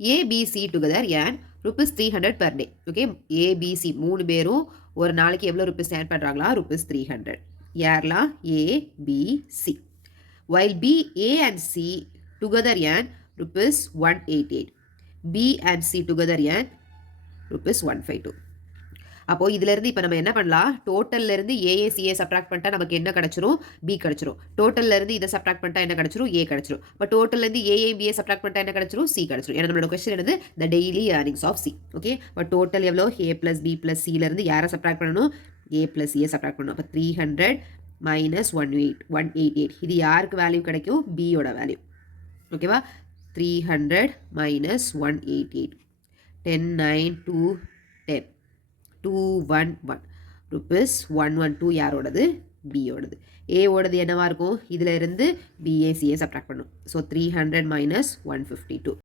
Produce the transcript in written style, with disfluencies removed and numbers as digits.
ABC together ஏன் ₹300 per day. Okay, ABC 3 பேரும் ஒரு நாளைக்கு எவ்வளோ ருபீஸ் ஏர்ன் பண்ணுறாங்களா? ₹300. யாரெல்லாம்? ABC. While B, A and C together earn ₹188. B and C together ஏன் ₹152. அப்போ இதிலிருந்து இப்போ நம்ம என்ன பண்ணலாம்? டோட்டல்ல இருந்து ஏஏசிஏ சப்ட்ராக்ட் பண்ணிட்டா நமக்கு என்ன கிடைச்சிரும்? பி கிடைச்சிரும். டோட்டல்ல இருந்து இதை சப்ட்ராக்ட் பண்ணிட்டா என்ன கிடைச்சிரும்? ஏ கிடைச்சிரும். அப்போ டோட்டல்ல இருந்து ஏஏபிஏ சப்ட்ராக்ட் பண்ணிட்டா என்ன கிடைச்சிரும்? சி கிடைச்சிரும். ஏன்னா நம்மளோட கொஸ்டின் என்னது? The daily earnings of C. Okay, இப்போ டோட்டல் எவ்வளோ? ஏ பிளஸ் பி பிளஸ் சில இருந்து யாரை சப்ட்ராக்ட் பண்ணணும்? ஏ பிளஸ் ஏ சப்ட்ராக்ட் பண்ணணும். அப்போ 300 மைனஸ் 188. இது யாருக்கு வேல்யூ கிடைக்கும்? பியோட வேல்யூ. ஓகேவா? 300 மைனஸ் 188. 10 9 2 10 211 ருபீஸ் 112 யாரோடது? பியோடது. ஏவோடது என்னவா இருக்கும்? இதில் இருந்து பிஏசிஏ சப்ட்ராக்ட் பண்ணும். So 300 minus 152.